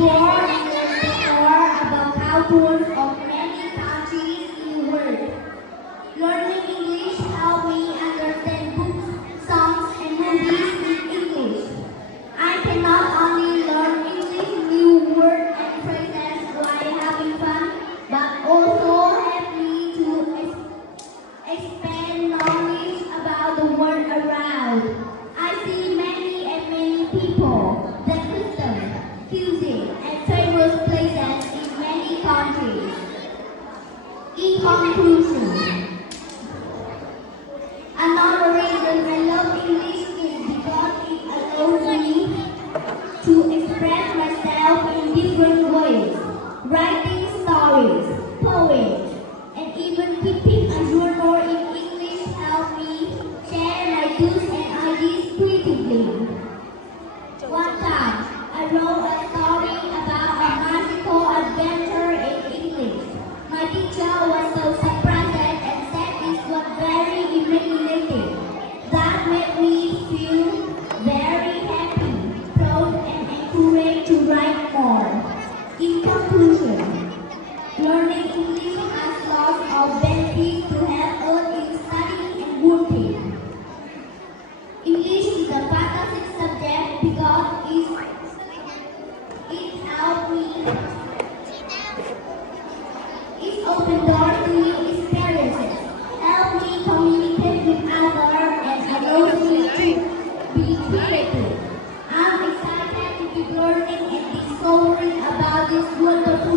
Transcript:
explore and learn more about cultures of many countries in the world. Learning English helped me understand books, songs, and movies in English. I can not only learn English new words and phrases while having fun, but also help me to expand knowledge about the world around. I see many people, their customs, cuisine, and famous places in many countries. In conclusion, another reason I love English is because it allows me to express myself in different ways. Writing stories, poems, and even keeping a journal in English help me share my views and ideas creatively. One time, I wrote a story about a magical adventure in English. My teacher was so surprised and said it was very imaginative. That made me feel very happy, proud, and encouraged to write more. In conclusion, learning English has lots of benefits to help us in studying and working. English is a fantastic subject because it helps me. It opens doors to new experiences, helps me communicate with others, and allows me to be creative. I'm excited to keep learning and discovering about this wonderful